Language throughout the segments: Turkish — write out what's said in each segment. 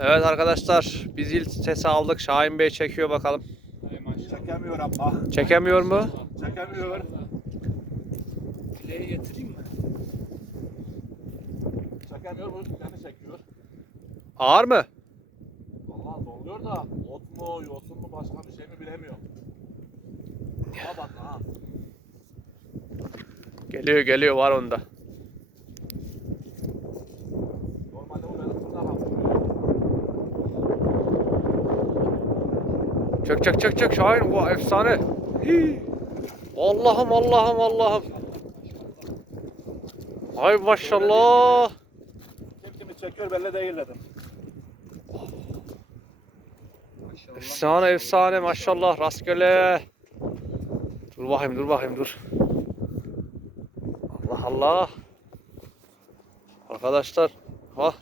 Evet arkadaşlar biz ilk sesi aldık. Şahin Bey çekiyor bakalım. Çekemiyor ama. Çekemiyor mu? Çekemiyor. Fileye getireyim mi? Çekemiyor bu beni çekiyor. Ağır mı? Vallahi zorluyor da ot mu yosun mu başka bir şey mi bilemiyorum. Ha bak ha. Geliyor geliyor var onda. Normalde bu benim tırnağım. Çök çök çök çök Şahin bu efsane. Hii. Allah'ım Allah'ım Allah'ım. Ay maşallah. Kim kimi çekiyor belli değil dedim. Efsane efsane maşallah rastgele. Dur bakayım dur bakayım dur. Allah Allah. Arkadaşlar. Ha.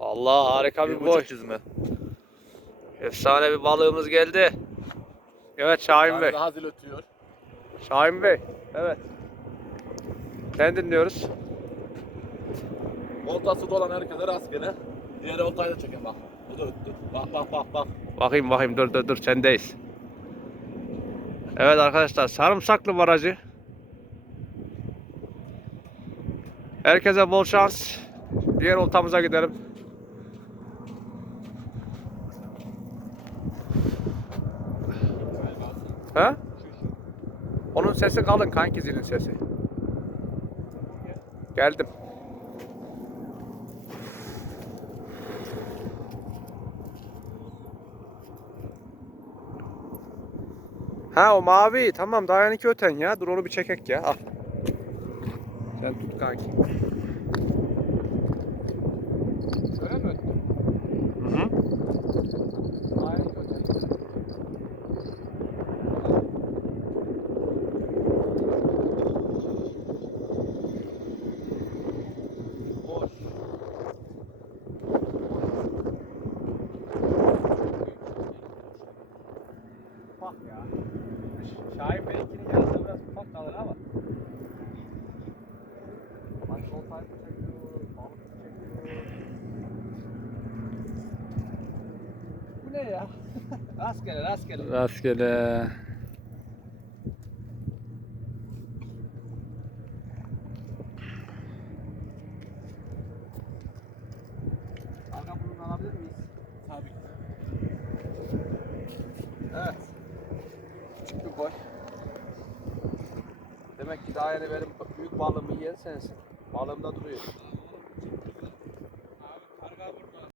Allah harika bir boy. çizme. Efsane bir balığımız geldi. Evet Şahin Bey. Daha zil ötüyor. Şahin Bey. Evet. Sen dinliyoruz. Oltası dolan herkese rastgele. Diğeri oltayı da çekin bak. Bu da öttü. Bak bak bak bak. Bakayım bakayım dur dur dur sendeyiz. Evet arkadaşlar sarımsaklı barajı. Herkese bol şans. Diğer oltamıza gidelim. Ha? Onun sesi kalın kanki zilin sesi. Geldim. Ha o mavi tamam daha yani öten ya. Dur onu bir çekek ya. Al. Sen tut kanki. Bak ya. Şahin Bey'inkinin yarısı biraz ufak kalır ama. Bak sol tayfa çekiyor, balık çekiyor. Bu ne ya? rastgele rastgele. Rastgele. balık. Demek ki daha yeni benim büyük balığımı yiyen sensin. Balığım da duruyor.